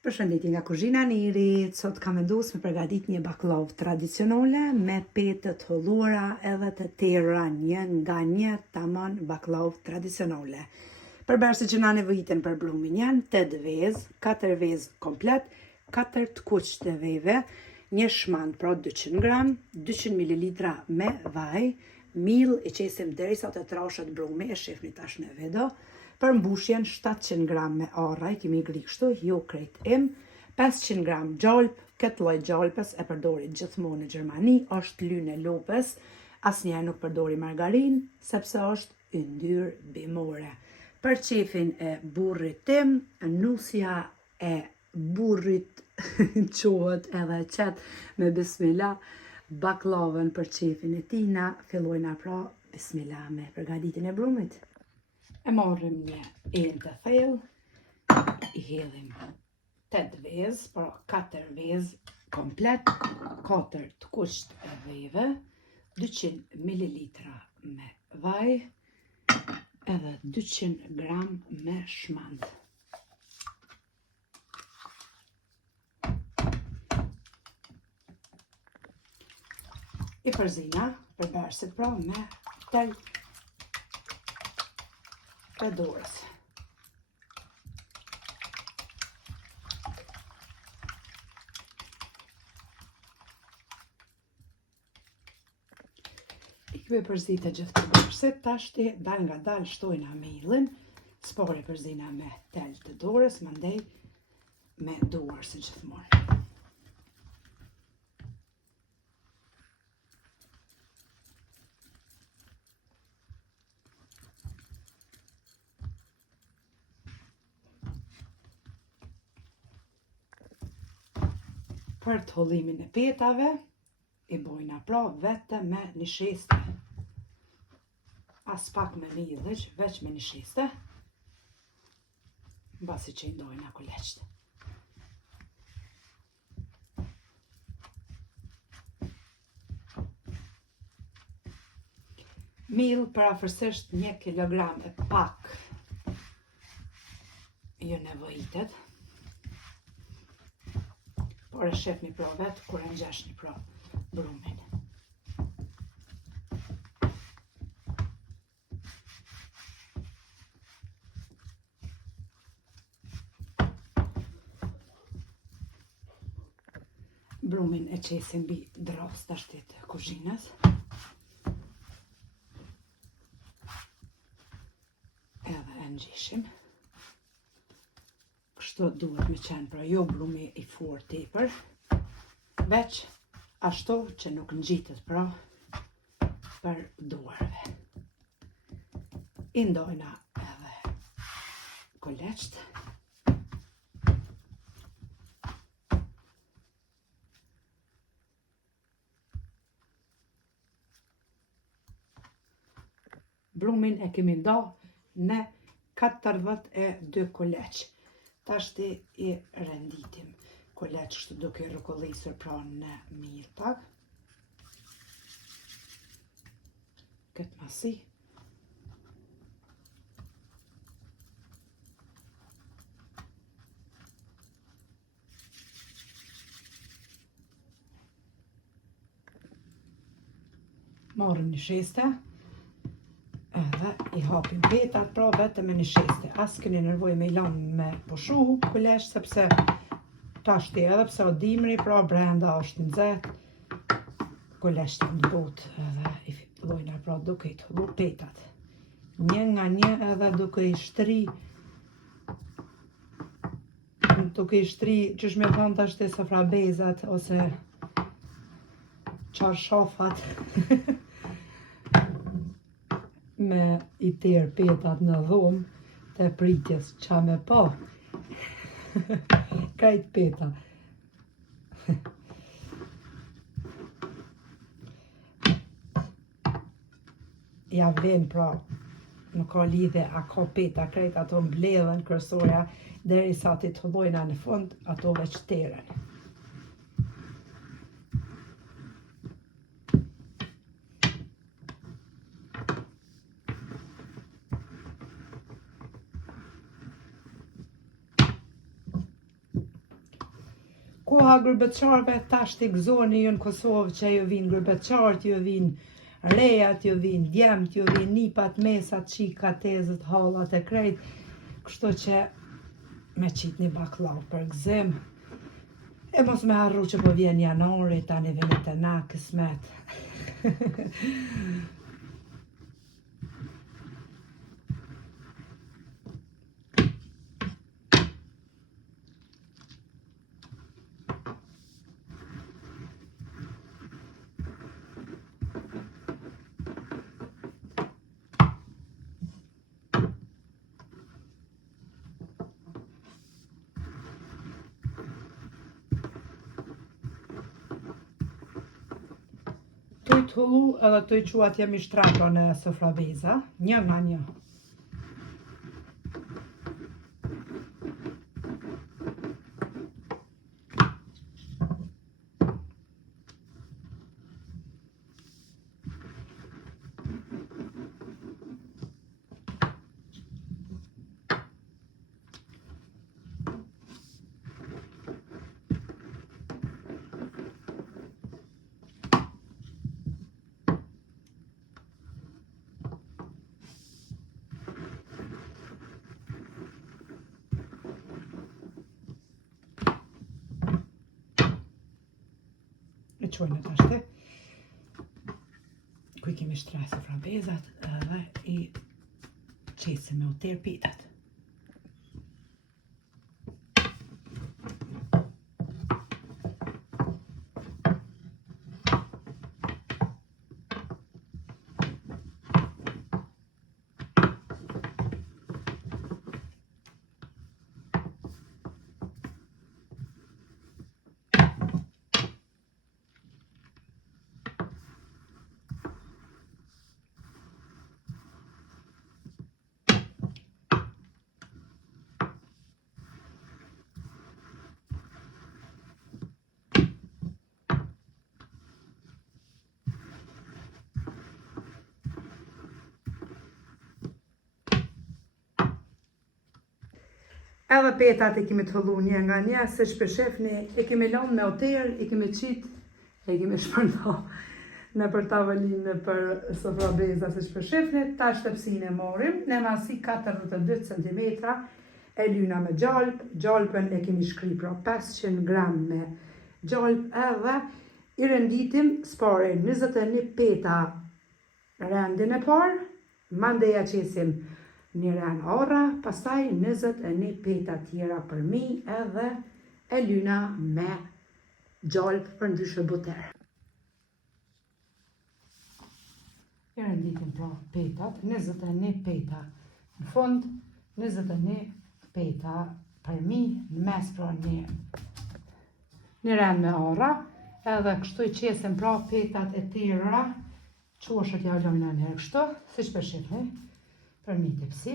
Përshëndetje nga kuzhina Nirit, sot kam vendosur me përgatit një bakllavë tradicionale me pete të holluara edhe të tjera, një nga një tamam bakllavë tradicionale. Përbërëse që na nevojitem për brumin janë 8 vezë, 4 vezë komplet, 4 të kuq të veve, një shmand pra 200 gram, 200 ml me vaj, mill e qesim derisa të trashet brumi, e shihni tash në video. Për mbushjen 700 gram me arra, i kemi ngri kështu, jo krejt im, 500 gram gjalp, këtë lloj gjalpës e përdori gjithmonë në Gjermani, është lynë e lopës, asnjëherë nuk përdori margarin, sepse është yndyrë bimore. Për qefin e burrit tim, nusja e burrit quhet edhe qet me bismillah, baklavën për qefin e tina, fillojna pra bismillah me përgatitjen e brumit. E marrim një enë të thellë, i hedhim 8 vezë, pra 4 vezë komplet, 4 të kuq të veve, 200 ml me vaj, edhe 200 gram me shmand. I përzina përbërësit pra me tel të dorës. I kve përzita gjithë përbërësit, tashti dal nga dal shtojna millin, spore përzina me tel të dorës, mandej me dorë si gjithmonë. Për të hollimin e petave, i bojna pra vete me një sheste. As pak me midhëq, veç me një sheste. Basi që i ndojna kuleqt. Mill parafërsisht 1 kilogram e pak ju nevojitet. Por e shefni pra vetë, kur e ngjeshni pra brumin. Brumin e qesim mbi dros tashti të kuzhinës. Edhe e ngjeshim. Kështu duhet me qenë, pra jo brumi i fortë tepër, veç ashtu që nuk ngjitet pra për duarve. I ndojna edhe kuleqt. Brumin e kemi nda në 42 kuleq. Tashti i renditim kuleq kështu duke rrokollisur pra në mill pak. Këtë masi. Marrim një sheste. Edhe i hapim petat, pra vetëm me një sheste. As keni nevojë me i lanë me pushu kuleq, sepse tashti edhe pse o dimri, pra brenda është nxehtë, kuleqt në botë edhe i fillojna pra duke i hollu petat. Një nga një edhe duke i shtri, qysh me thonë tashti sofrabezat ose çarshafat. Me i terë petat në dhomë të pritjes qa me pa. Kajt peta. Ja vlen pra, nuk ka lidhe a ka peta, krejt ato mbledhen kërsoja, derisa ti të hollojna në fund, ato veç teren. Koha gërbëtçarve tash t'i gëzoni ju në Kosovë që ju vinë gërbëtçart, ju vinë rejat, ju vinë djemt, ju vinë nipat, mesat, qikat, tezët, hallat e krejt. Kështu që me qit një bakllavë për gëzim. E mos me harru që po vjen janari, tani vjen të na kismet. Toj tullu edhe toj quat jemi shtrako në sofrabeza, një nga një. E qojnë të ashte. Kuj kemi shtra sofrabezat edhe i qesim me u terë pitat. Edhe petat i kemi të hëllu një nga një, se shpeshefni i kemi lanë me oterë, i kemi qitë, e i kemi shpërnda në për tavolinë për sofrabeza se shpeshefni, ta shtëpsin e morim, në masi 42 cm, e lyna me gjalp, gjalpën e kemi shkri pra 500 gram me gjalp, edhe i renditim spare 21 peta rendin e parë, mandeja qesim një ren orra, pastaj 21 peta tjera për mi edhe e lyna me gjalp për ndryshë buter. I renditim pra petat, 21 peta në fund, 21 peta për mi, në mes pra një ren me orra, edhe kështu i qesim pra petat e tjera, qoshët ja lojna njerë kështu, si që përshifni, për një tepsi.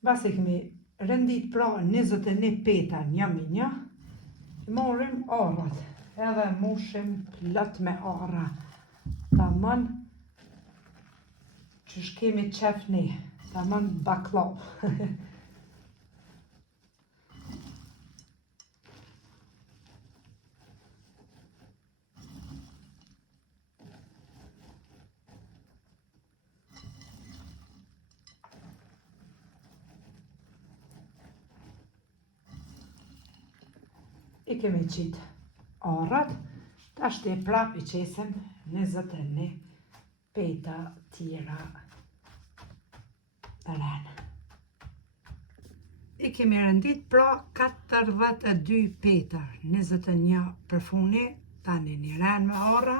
Basi kemi rendit pra 21 peta një me një, morim orrat, edhe mushim plot me orra, tamam që shkemi qef ne, tamam bakllavë. I kemi qitë orrat, tash të prap i qesim 21 peta tjera të renë. I kemi rendit pra 42 peta, 21 për funi, tani një renë me orra,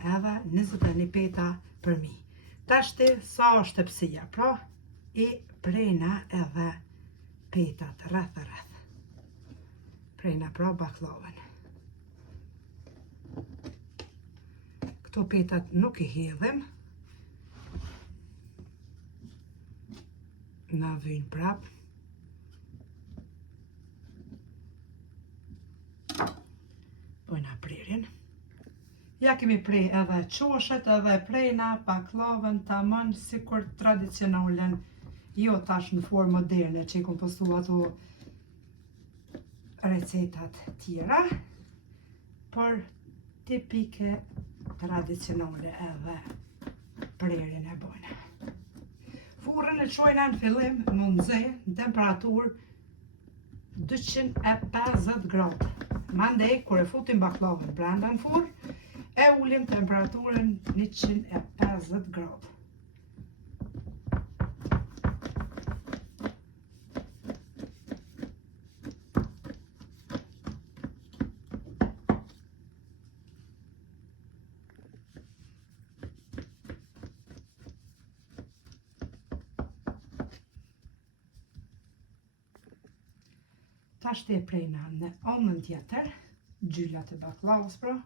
edhe 21 peta për mi. Tash të sa është pësia, pra i prejna edhe petat rreth. Prejna pra baklavën. Këto petat nuk I hedhim. Na vynë prap. Bojna prerjen. Ja kemi prej edhe qoshet edhe prejna baklavën tamam sikur tradicionalen, jo tash në formë moderne që I kom postu ato recetat tjera, por tipike tradicionale edhe prerjen e bojna. Furrën e çojna në fillim më nxe në temperaturë 250 gradë. Mandej kur e futim baklavën brenda në furrë, e ulim temperaturën 150 gradë. Tash të e prejna në anën tjetër, gjyllat e baklavës pra.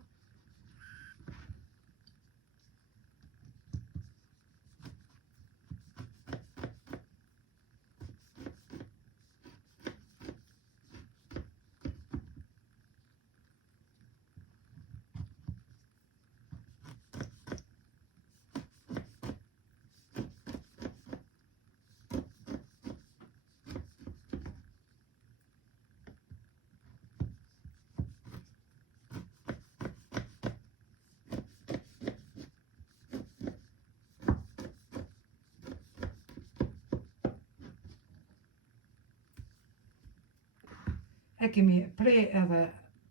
E kemi prej edhe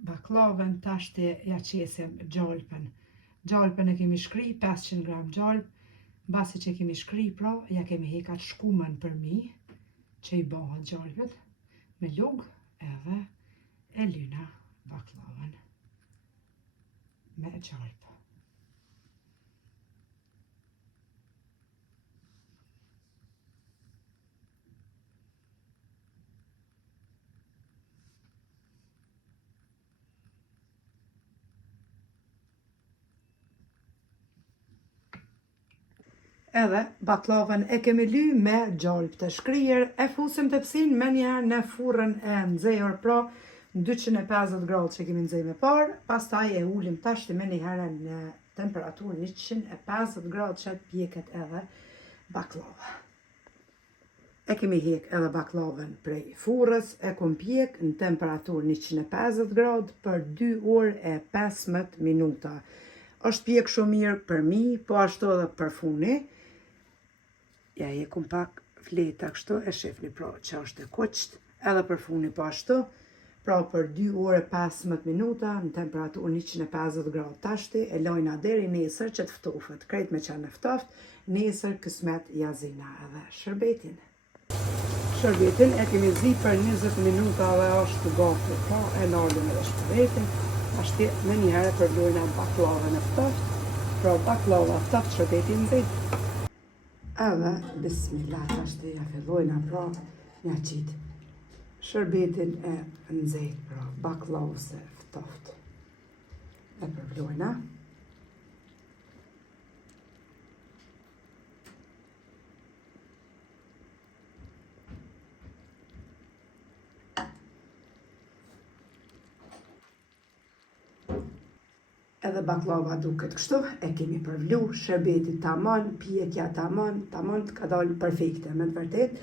baklavën, tash të ja qesim gjalpën. Gjalpën e kemi shkri 500 gram gjalp, basi që kemi shkri pra, ja kemi hekat shkumën për mi, që I bëhet gjalpët, me lugë edhe e lyna baklavën me gjalp. Edhe baklavën e kemi ly me gjalp të shkryer, e fusim tepsin me njerë në furrën e nxehur, pra 250 gradë që kemi nxehur me parë, pastaj e ulim tash me njëherë në temperaturë 150 gradë që të pjeket edhe baklava. E kemi hek edhe baklavën prej furrës, e kom pjek në temperaturë 150 gradë për 2 orë e 15 minuta. Është pjek shumë mirë për mi, po ashtu edhe për funi. Ja hekum pak fleta kështu, e shifni pra që është e kuqt, edhe për funi po ashtu. Pra për 2 orë e 15 minuta në temperaturë 150 gradë. Tashti e lojna deri nesër që të ftofët. Krejt me qenë ftoft, nesër kësmet jazina edhe shërbetin. Shërbetin e kemi zi për 20 minuta dhe është gati, pra e nardëm edhe shërbetin. Ashti me njëherë përdojna baklavën e ftoft, pra baklava ftoft shërbetin zi. Edhe, bismillah, ashti ja fillojna pra një qitë. Shërbetin e nxehtë, pra baklavës e ftoft. E përdojna. Edhe baklava duket kështu, e kemi përvlu, shërbeti tamam, pjekja tamam të ka dalë perfekte, me të vërtet,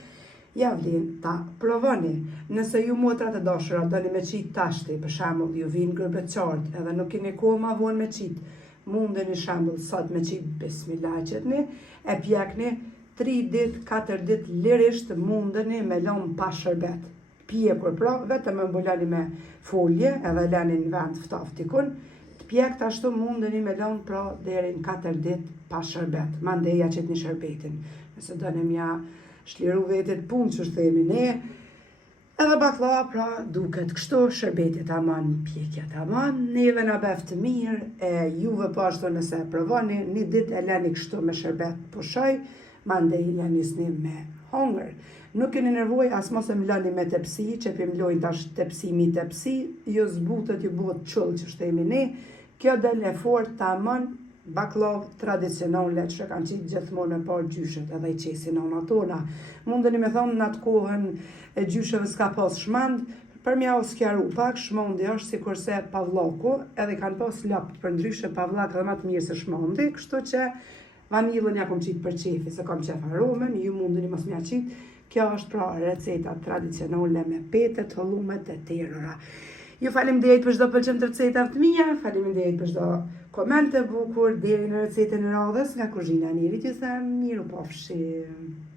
ja vlen ta provoni. Nëse ju motrat e dashura doni me qit tashti, për shembull ju vinë gërbëçart, edhe nuk keni kohë ma vonë me qit, mundeni shembull sot me qit bismillah qetni, e pjekni 3 ditë, 4 ditë lirisht mundeni me lëmë pa shërbet. Pjekur pra, vetëm e mbulani me folje, edhe lani në vend ftoftikun, pjekt ashtu mundeni me lënë pra deri në 4 ditë pa shërbet. Mandeja që të një shërbetin. Nëse dënë mja shliru vetit punë që themi ne. Edhe baklava pra duket kështu, shërbetit aman, pjekja aman, neve na beftë mirë, e juve po ashtu nëse e provoni, një ditë e leni kështu me shërbet pushoj, mandej leni sni me hongër. Nuk keni nervoj as mos e mlani me tepsi, që për mlojnë tash tepsimi tepsi, jo zbutet ju bëhet qullë që shtemi ne, kjo del e fort tamam bakllavë tradicionale që kanë qitë gjithmonë me parë gjyshet edhe I qesin nona tona. Mundeni me thonë në atë kohën e gjysheve s'ka pas shmand, për mja u skjaru pak, shmondi është si kurse pavllaku, edhe kanë pas lapë për ndryshe pavllak dhe më të mirë se shmondi, kështu që vanilën ja kom qitë për qefi, se kom qef aromen, ju mundeni mos mja qitë. Kjo është pra receta tradicionale me pete të hollumet e tjerëra. Ju faleminderit për çdo pëlqim të recetave të mia, faleminderit për çdo koment të bukur deri në recetën e radhës nga kuzhina e Nirit. Ju them miru pafshim.